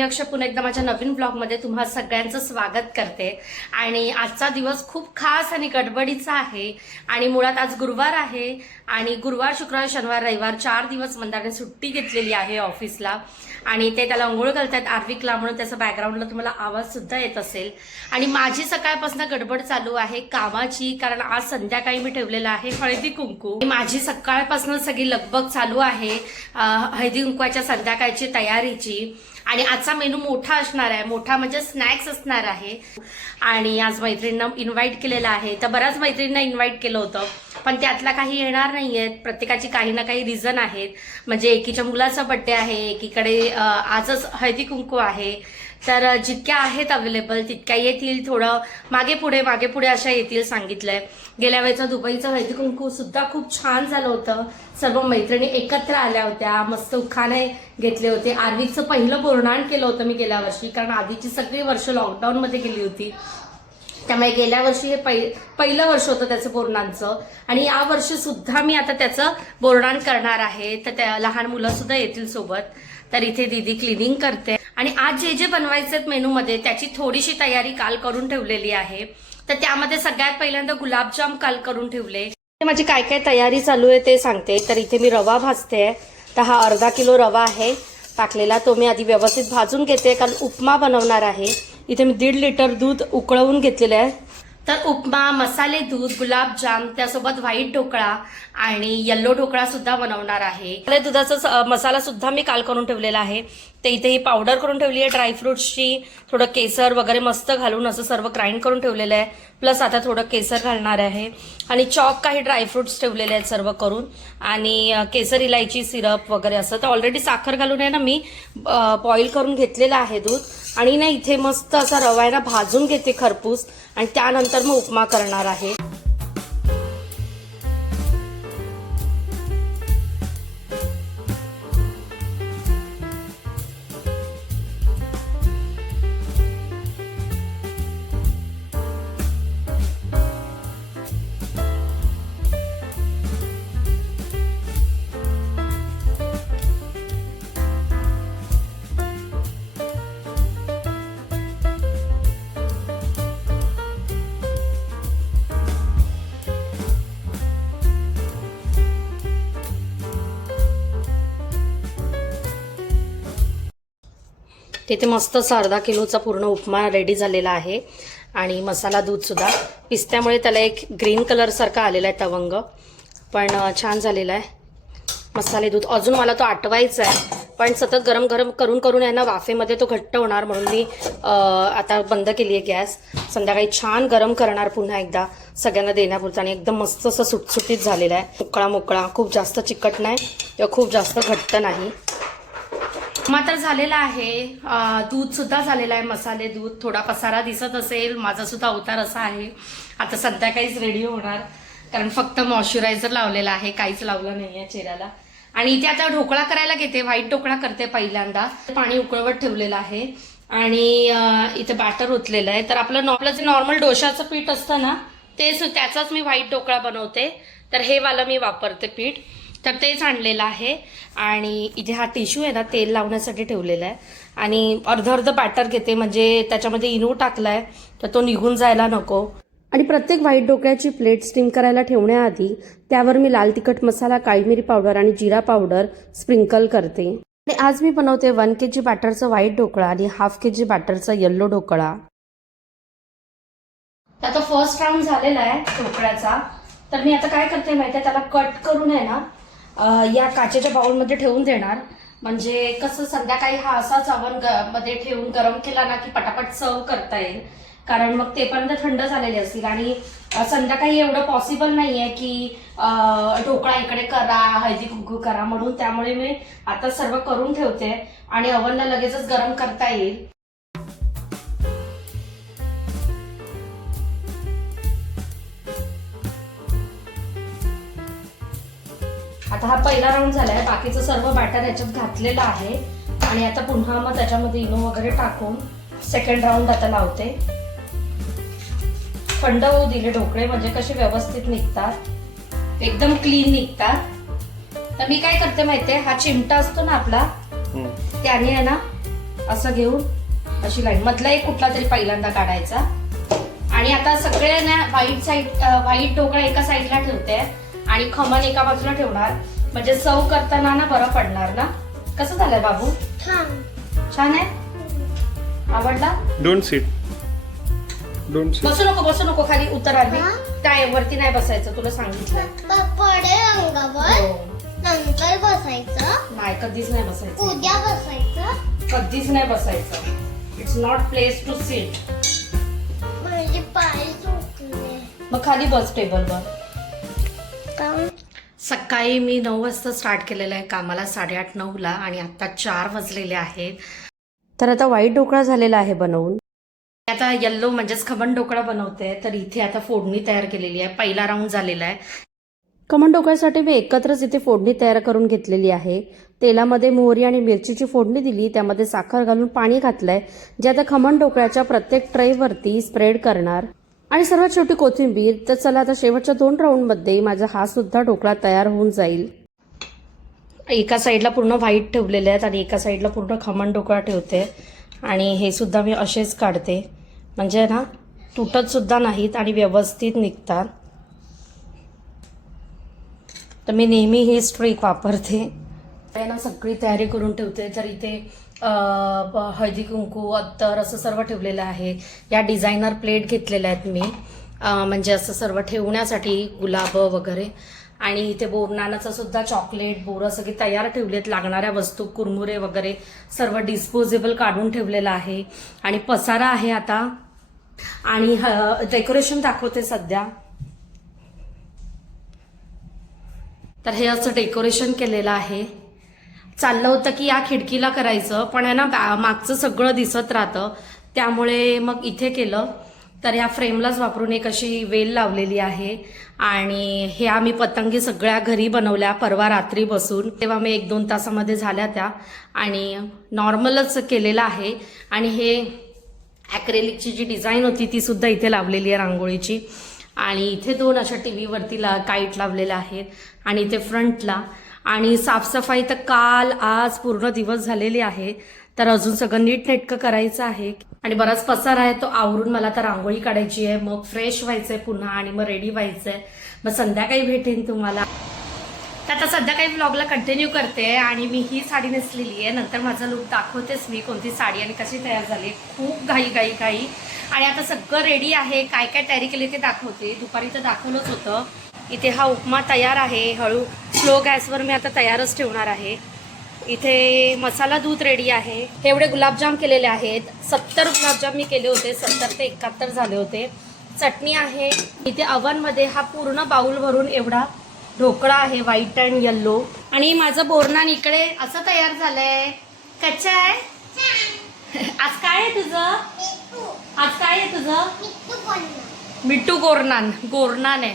मी अक्षय पुन्हा एकदा माझ्या नवीन ब्लॉगमध्ये तुम्हा सगळ्यांचं स्वागत करते। आणि आजचा दिवस खूप खास आणि गडबडीचा आहे आणि मुळात आज गुरुवार आहे आणि गुरुवार शुक्रवार शनिवार रविवार 4 दिवस मंदारने सुट्टी घेतलेली आहे ऑफिसला आणि ते त्याला अंघोळ घालतात आर्विकला म्हणून त्याचा बॅकग्राऊंडला तुम्हाला आवाज सुद्धा येत असेल। आणि माझी सकाळपासून गडबड चालू आहे कामाची, कारण आज संध्याकाळी मी ठेवलेलं आहे हळदी कुंकू। माझी सकाळपासून सगळी लगबग चालू आहे हळदी कुंकवाच्या संध्याकाळची तयारीची। आणि आजचा मेनू मोठा असणार आहे, मोठा म्हणजे स्नॅक्स असणार आहे। आणि आज मैत्रिणींना इन्व्हाइट केलेलं आहे, तर बऱ्याच मैत्रिणींना इन्व्हाइट केलं होतं पण त्यातला काही येणार नाहीयेत, प्रत्येकाची काही ना काही रिझन आहेत। म्हणजे एकीच्या मुलाचा बर्थडे आहे, एकीकडे आजच हळदी कुंकू आहे, तर जितक्या आहेत अवेलेबल तितक्या येतील, थोडं मागे पुढे अशा येतील सांगितलंय। गेल्या वेळेचं दुबईचं हळदी कुंकू सुद्धा खूप छान झालं होतं, सर्व मैत्रिणी एकत्र आल्या होत्या, मस्त उखाणे घेतले होते। आर्विकचं पहिलं बोरनाण केलं होतं मी गेल्या वर्षी, कारण आधीची सगळी वर्ष लॉकडाऊन मध्ये गेली होती, त्यामुळे गेल्या वर्षी हे पहिलं वर्ष होतं त्याचं बोरनांचं। आणि या वर्षी सुद्धा मी आता त्याचं बोरनाण करणार आहे, तर त्या लहान मुलं सुद्धा येतील सोबत। तर इथे दीदी क्लिनिंग करते आणि आज जे जे बनवायचे मेनू मध्ये त्याची थोडीशी तयारी काल करून ठेवलेली आहे। तर त्यामध्ये सगळ्यात पहिल्यांदा गुलाबजाम काल करून ठेवले। माझी काय काय तयारी चालू आहे ते सांगते। तर इथे मी रवा भाजते, तर हा अर्धा किलो रवा आहे टाकलेला, तो मी आधी व्यवस्थित भाजून घेते कारण उपमा बनवणार आहे। इथे मी 1.5 लिटर दूध उकळवून घेतलेलं आहे। तर उपमा, मसाले दूध, गुलाबजाम, त्यासोबत व्हाईट ढोकळा आणि येल्लो ढोकळा सुद्धा बनवणार आहे। दुधाचा मसाला सुद्धा मी काल करून ठेवलेला आहे, ते इथे ही पावडर करून ठेवली आहे ड्रायफ्रुट्सची, थोडं केसर वगैरे मस्त घालून असं सर्व ग्राइंड करून ठेवलेलं आहे। प्लस आता थोडं केसर घालणार आहे आणि चॉप काही ड्रायफ्रुट्स ठेवलेले आहेत सर्व करून, आणि केसर इलायची सिरप वगैरे असं। तर ऑलरेडी साखर घालून आहे ना मी बॉईल करून घेतलेलं आहे दूध, आणि ना इथे मस्त असा रवा आहे ना भाजून घेते खरपूस, आणि त्यानंतर मग उपमा करणार आहे। तिथे मस्त अर्धा किलोचा पूर्ण उपमा रेडी झालेला आहे आणि मसाला दूध सुद्धा पिस्त्यामुळे त्याला एक ग्रीन कलर सारखा आलेला आहे तवंग, पण छान झालेला आहे। मसाले दूध अजून मला तो आटवायचा आहे, पण सतत गरम करून आहे ना वाफेमध्ये तो घट्ट होणार, म्हणून मी आता बंद केली आहे गॅस। संध्याकाळी छान गरम करणार पुन्हा एकदा सगळ्यांना देण्यापुरता, आणि एकदम मस्त असं सुटसुटीत झालेला आहे, मोकळा, खूप जास्त चिकट नाही किंवा खूप जास्त घट्ट नाही। मात्र झालेला आहे, दूध सुद्धा झालेला आहे, मसाले दूध। थोडा पसारा दिसत असेल, माझा सुद्धा अवतार असा आहे। आता संध्याकाळीच रेडी होणार, कारण फक्त मॉइश्चरायझर लावलेला आहे, काहीच लावलं नाहीये चेहऱ्याला। आणि इथे आता ढोकळा करायला घेते, व्हाईट ढोकळा करते पहिल्यांदा। पाणी उकळवत ठेवलेलं आहे आणि इथे बॅटर ओतलेलं आहे। तर आपलं जे नॉर्मल डोशाचं पीठ असतं ना त्याचाच मी व्हाईट ढोकळा बनवते, तर हे वाला मी वापरते पीठ, तर तेच आणलेलं आहे। आणि इथे हा टिश्यू आहे ना तेल लावण्यासाठी ठेवलेला आहे, आणि अर्ध बॅटर घेते, म्हणजे त्याच्यामध्ये इनो टाकलाय तर तो निघून जायला नको। आणि प्रत्येक व्हाईट ढोकळ्याची प्लेट स्टीम करायला ठेवण्याआधी त्यावर मी लाल तिखट मसाला, काळी मिरी पावडर आणि जिरा पावडर स्प्रिंकल करते। आणि आज मी बनवते 1 kg बॅटरचं व्हाईट ढोकळा आणि ½ kg बॅटरचा येल्लो ढोकळा। आता फर्स्ट राऊंड झालेला आहे ढोकळ्याचा, तर मी आता काय करते माहिती आहे, त्याला कट करून आहे ना या काचेच्या बाउलमध्ये ठेवून देणार, म्हणजे कसं संध्याकाळी हा असाच ओव्हन मध्ये ठेवून गरम केला ना की पटापट सर्व करता येईल, कारण मग ते पर्यंत थंड झालेले असतील। आणि संध्याकाळी एवढं पॉसिबल नाहीये की ढोकळा इकडे करा, हळदी कुंकू करा, म्हणून त्यामुळे मी आता सर्व करून ठेवते आणि ओव्हनला लगेचच गरम करता येईल। आता हा पहिला राऊंड झालाय, बाकीचं सर्व बॅटर ह्याच्यात घातलेलं आहे आणि आता पुन्हा मग त्याच्यामध्ये इनो वगैरे टाकून सेकंड राऊंड आता लावते। थंड होऊ दिले ढोकळे, म्हणजे कसे व्यवस्थित निघतात, एकदम क्लीन निघतात। तर मी काय करते माहितीये, हा चिमटा असतो ना आपला, त्याने आहे ना असं घेऊन अशी लाईन मधला एक कुठला तरी पहिल्यांदा काढायचा. आणि आता सगळे ना व्हाईट ढोकळा एका साईडला ठेवते आणि खमण एका बाजूला ठेवणार, म्हणजे सर्व करताना ना बरं पडणार ना. कसं झालंय बाबू? छान आहे. आवडला? Don't sit. बसू नको खाली उतर आली. काय वरती नाही बसायचं, तुला सांगितलं. नंतर बसायचं नाही, कधीच नाही बसायचं. उद्या बसायचं. कधीच नाही बसायचं. It's not place to sit. माझे पाय दुखले. मग खाली बस टेबलवर. काम सकाळी मी 9 वाजता स्टार्ट केलेलं आहे कामाला, 8:30-9ला, आणि आता 4 वाजलेले आहेत. तर आता व्हाईट ढोकळा झालेला आहे बनवून. आता येल्लो म्हणजेच खमण ढोकळा बनवते. तर इथे आता फोडणी तयार केलेली आहे. पहिला राऊंड झालेला आहे. खमण ढोकळ्यासाठी मी एकत्रच इथे फोडणी तयार करून घेतलेली आहे. तेलामध्ये मोहरी आणि मिरचीची फोडणी दिली, त्यामध्ये साखर घालून पाणी घातलंय, जे आता खमण ढोकळ्याच्या प्रत्येक ट्रेवरती स्प्रेड करणार, आणि सर्वात शेवटी कोथिंबीर. तर चला आता शेवटच्या 2 राऊंडमध्ये माझा हा सुद्धा ढोकळा तयार होऊन जाईल. एका साईडला पूर्ण व्हाईट ठेवलेले आहेत आणि एका साईडला पूर्ण खमण ढोकळा ठेवते, आणि हे सुद्धा मी असेच काढते, म्हणजे ना तुटत सुद्धा नाहीत आणि व्यवस्थित निघतात. तर मी नेहमी ही ट्रिक वापरते. ना सगळी तयारी करून ठेवते. तर इथे हळदी कुंकू, अत्तर असं सर्व ठेवलेलं आहे. या डिझायनर प्लेट घेतलेल्या आहेत मी, म्हणजे असं सर्व ठेवण्यासाठी, गुलाब वगैरे. आणि इथे बोरनानाचं सुद्धा चॉकलेट, बोरं सगळी तयार ठेवलेत. लागणाऱ्या वस्तू, कुरमुरे वगैरे सर्व डिस्पोजेबल काढून ठेवलेलं आहे. आणि पसारा आहे आता. आणि डेकोरेशन दाखवते सध्या. तर हे असं डेकोरेशन केलेलं आहे. चाललं होतं की या खिडकीला करायचं, पण आहे ना मागचं सगळं दिसत राहतं, त्यामुळे मग इथे केलं. तर ह्या फ्रेमलाच वापरून एक अशी वेल लावलेली आहे. आणि हे आम्ही पतंगी सगळ्या घरी बनवल्या परवा रात्री बसून, तेव्हा मी 1-2 तासामध्ये झाल्या त्या. आणि नॉर्मलच केलेलं आहे. आणि हे ॲक्रेलिकची जी डिझाईन होती ती सुद्धा इथे लावलेली आहे रांगोळीची. आणि इथे 2 अशा टीव्हीवरती काईट लावलेल्या आहेत, आणि इथे फ्रंटला. आणि साफसफाई तर काल आज पूर्ण दिवस झालेली आहे. तर अजून सगळं नीटनेटकं करायचं आहे. आणि बराच पसार आहे, तो आवरून मला तर रांगोळी काढायची आहे, मग फ्रेश व्हायचंय पुन्हा, आणि मग रेडी व्हायचंय. मग संध्याकाळी भेटेन तुम्हाला. तर आता संध्याकाळी व्लॉगला कंटिन्यू करते. आणि मी ही साडी नेसलेली आहे, नंतर माझा लुक दाखवतेच मी, कोणती साडी आणि कशी तयार झाली. खूप घाई. आणि आता सगळं रेडी आहे. काय काय तयारी केली ते दाखवते. दुपारी तर दाखवलंच होतं. इथे हा उपमा तयार आहे. स्लो गॅसवर मी आता तयारच ठेवणार आहे. इथे मसाला दूध रेडी आहे. एवढे गुलाबजाम केलेले आहेत. 70 गुलाबजाम मी केले होते. 70 ते 71 झाले होते. चटणी आहे. इथे अवनमध्ये हा पूर्ण बाउल भरून एवढा ढोकळा आहे, व्हाईट अँड येल्लो. आणि माझं बोरनान इकडे असं तयार झालंय. कच्चा आहे. आज काय आहे तुझं? मिट्टू गोरनान आहे.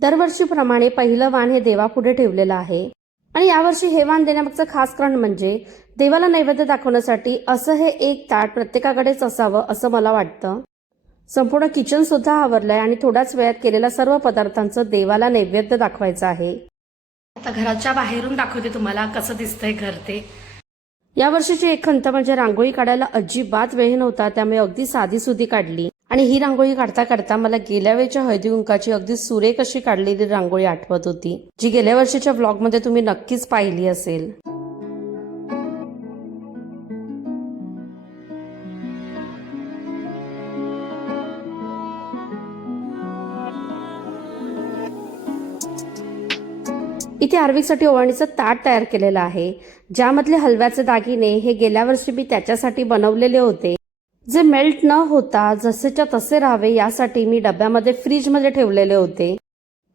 दरवर्षीप्रमाणे पहिलं वाण हे देवापुढे ठेवलेलं आहे. आणि यावर्षी हे वाण देण्यामागचं खास कारण म्हणजे देवाला नैवेद्य दाखवण्यासाठी असं हे एक ताट प्रत्येकाकडेच असावं असं मला वाटतं. संपूर्ण किचन सुद्धा आवरलंय आणि थोड्याच वेळात केलेल्या सर्व पदार्थांचं देवाला नैवेद्य दाखवायचं आहे. आता घराच्या बाहेरून दाखवते तुम्हाला कसं दिसतंय घर ते. यावर्षीची एक खंत म्हणजे रांगोळी काढायला अजिबात वेळ नव्हता, त्यामुळे अगदी साधीसुधी काढली. आणि ही रांगोळी काढता काढता मला गेल्या वेळच्या हळदी कुंकाची अगदी सुरेख अशी काढलेली रांगोळी आठवत होती, जी गेल्या वर्षीच्या व्लॉगमध्ये तुम्ही नक्कीच पाहिली असेल. इथे आर्विकसाठी ओवाळणीचं ताट तयार केलेलं आहे, ज्यामधले हलव्याचे दागिने हे गेल्या वर्षी मी त्याच्यासाठी बनवलेले होते, जे मेल्ट न होता जसेच्या तसे राहावे यासाठी मी डब्यामध्ये फ्रीजमध्ये ठेवलेले होते.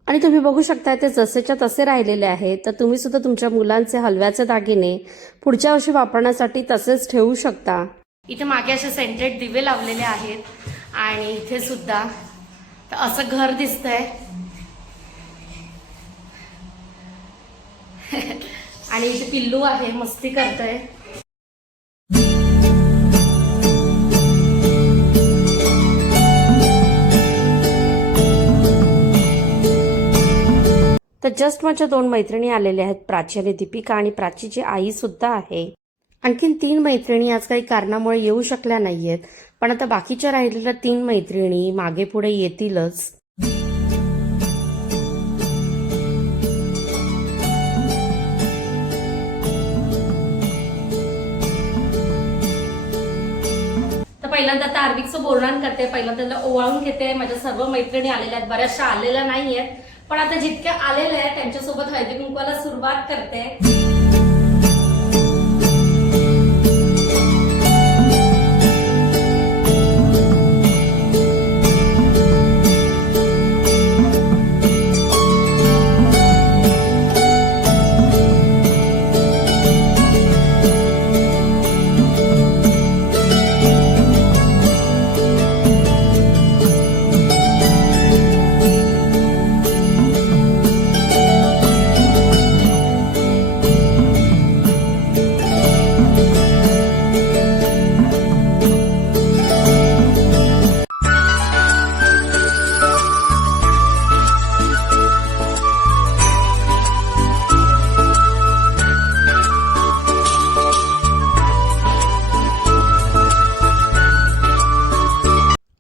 आणि तुम्ही बघू शकता ते जसेच्या तसे राहिलेले आहेत. तर तुम्ही सुद्धा तुमच्या मुलांचे हलव्याचे दागिने पुढच्या वर्षी वापरण्यासाठी तसेच ठेवू शकता. इथे मागे असे सेंटेड दिवे लावलेले आहेत आणि इथे सुद्धा तर असं घर दिसतंय. आणि इथे पिल्लू आहे, मस्ती करतोय. तर जस्ट माझ्या 2 मैत्रिणी आलेल्या आहेत, प्राची आणि दीपिका, आणि प्राचीची आई सुद्धा आहे. आणखीन 3 मैत्रिणी आज काही कारणामुळे येऊ शकल्या नाहीयेत, पण आता बाकीच्या राहिलेल्या 3 मैत्रिणी मागे पुढे येतीलच. तर पहिल्यांदा आता आर्विकचं बोरणान करते. पहिल्यांदा त्याला ओवाळून घेते. माझ्या सर्व मैत्रिणी आलेल्या आहेत, बऱ्याचशा आलेल्या नाहीयेत, पण आता जितक्या आलेल्या आहेत त्यांच्यासोबत हळदी कुंकवाला सुरुवात करते.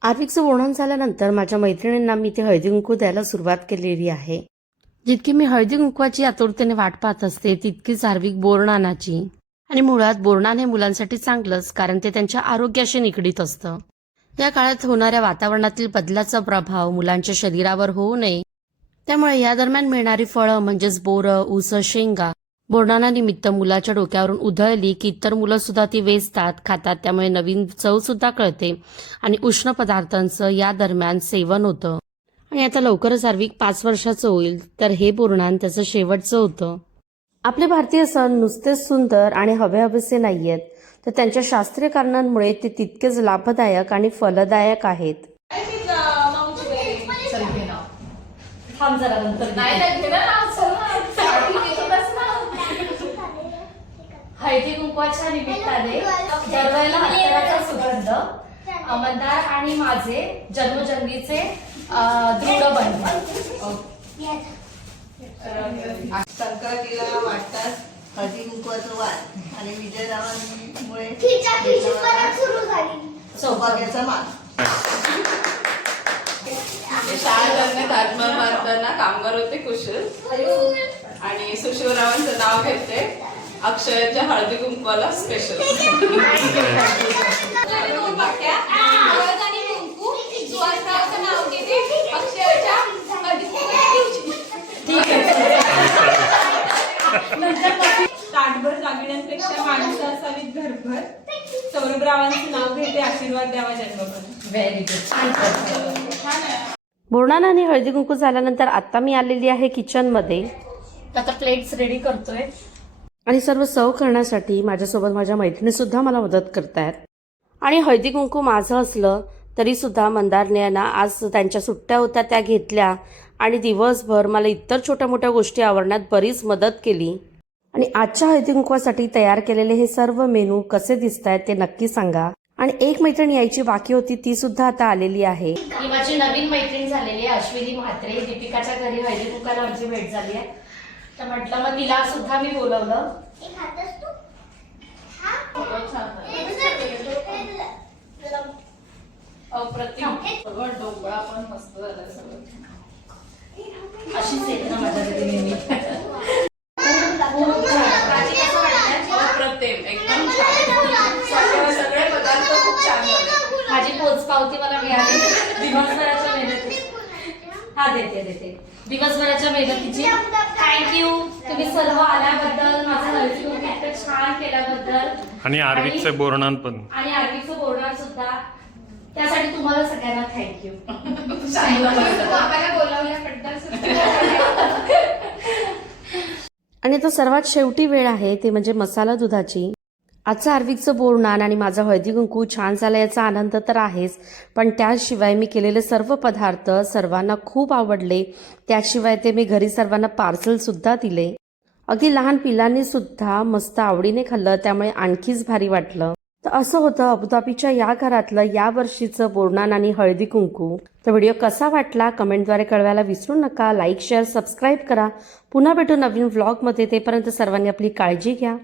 आर्विकचं बोरणान झाल्यानंतर माझ्या मैत्रिणींना मी ते हळदी कुंकू द्यायला सुरुवात केलेली आहे. जितकी मी हळदी कुंकवाची आतुरतेने वाट पाहत असते तितकीच आर्विक बोरणानाची. आणि मुळात बोरणान हे मुलांसाठी चांगलंच, कारण ते त्यांच्या आरोग्याशी निगडीत असतं. या काळात होणाऱ्या वातावरणातील बदलाचा प्रभाव मुलांच्या शरीरावर होऊ नये, त्यामुळे या दरम्यान मिळणारी फळं म्हणजेच बोरं, ऊस, शेंगा बोरणानानिमित्त मुलाच्या डोक्यावरून उधळली की इतर मुलं सुद्धा ती वेचतात, खातात. त्यामुळे नवीन चव सुद्धा कळते आणि उष्ण पदार्थांचं या दरम्यान सेवन होतं. आणि आता लवकरच आर्विक 5 वर्षाचं होईल, तर हे बोरणान त्याचं शेवटचं होतं. आपले भारतीय सण नुसतेच सुंदर आणि हवेहवेसे नाहीयेत, तर त्यांच्या शास्त्रीय कारणांमुळे ते तितकेच लाभदायक आणि फलदायक आहेत. थांब जरा नंतर हळदी कुंकवाच्या निमित्ताने दरवेळेला अत्तराचा सुगंध, मंदार आणि माझे जन्मजन्मीचे दृढ बंध. संक्रांतीला वाटतात हळदी कुंकवाचं वाण आणि विजयरावांमुळे सौभाग्याचा मान. शाळांना ताजमहल बांधताना कामगार होते कुशल आणि सुशिवरावांचं नाव घेते. अक्षयाच्या हळदी कुंकवाला स्पेशल. ताटभर दागिन्यांपेक्षा माणसं असावीत घरभर. सौरभरावांचं नाव घेते, आशीर्वाद द्यावा जन्मभर. Very good. बोरणान आणि हळदी कुंकू झाल्यानंतर आता मी आलेली आहे किचनमध्ये. आता प्लेट्स रेडी करतोय आणि सर्व सर्व करण्यासाठी माझ्यासोबत माझ्या मैत्रिणी सुद्धा मला मदत करतायत. आणि हळदी कुंकू माझं असलं तरी सुद्धा मंदारने ना आज त्यांच्या सुट्ट्या होत्या त्या घेतल्या आणि दिवसभर मला इतर छोट्या मोठ्या गोष्टी आवरण्यात बरीच मदत केली. आणि आजच्या हळदी कुंकवासाठी तयार केलेले हे सर्व मेनू कसे दिसत आहेत ते नक्की सांगा. आणि एक मैत्रीण यायची बाकी होती, ती सुद्धा आता आलेली आहे. ही माझी नवीन मैत्रीण झालेली आहे अश्विनी म्हात्रे. दीपिकाच्या घरी हळदी कुंकवाला माझी भेट झाली आहे, तर म्हटलं मग तिला सुद्धा मी बोलवलं. अप्रतिम. सगळं डोकळा पण मस्त झाला सगळं. अशीच येते ना माझ्या घरी नेहमी. अप्रतिम, एकदम छान. सगळे पदार्थ खूप छान झाले. माझी पोचपावती मला मिळाली दिवसभराच्या मेहनतीची. हा देते दिवसभराच्या मेहनतीची. थँक्यू तुम्ही सर्व आल्याबद्दल, माझं हळदी कुंकू इतकं छान केल्याबद्दल आणि आर्विकचं बोरणान पण. आणि आर्विकचं बोरणान सुद्धा. त्यासाठी तुम्हाला सगळ्यांना थँक्यू. आणि तो सर्वात शेवटी वेळ आहे ते म्हणजे मसाला दुधाची. आजचं आर्विकचं बोरणान आणि माझं हळदी कुंकू छान झालं याचा आनंद तर आहेच, पण त्याशिवाय मी केलेले सर्व पदार्थ सर्वांना खूप आवडले. त्याशिवाय ते मी घरी सर्वांना पार्सल सुद्धा दिले. अगदी लहान पिलांनी सुद्धा मस्त आवडीने खाल्लं, त्यामुळे आणखीच भारी वाटलं. तर असं होतं अबुधाबीच्या या घरातलं या वर्षीचं बोरणान आणि हळदी कुंकू. तर व्हिडिओ कसा वाटला कमेंटद्वारे कळवायला विसरू नका. लाईक, शेअर, सबस्क्राईब करा. पुन्हा भेटू नवीन व्लॉगमध्ये. तेपर्यंत सर्वांनी आपली काळजी घ्या.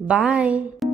बाय.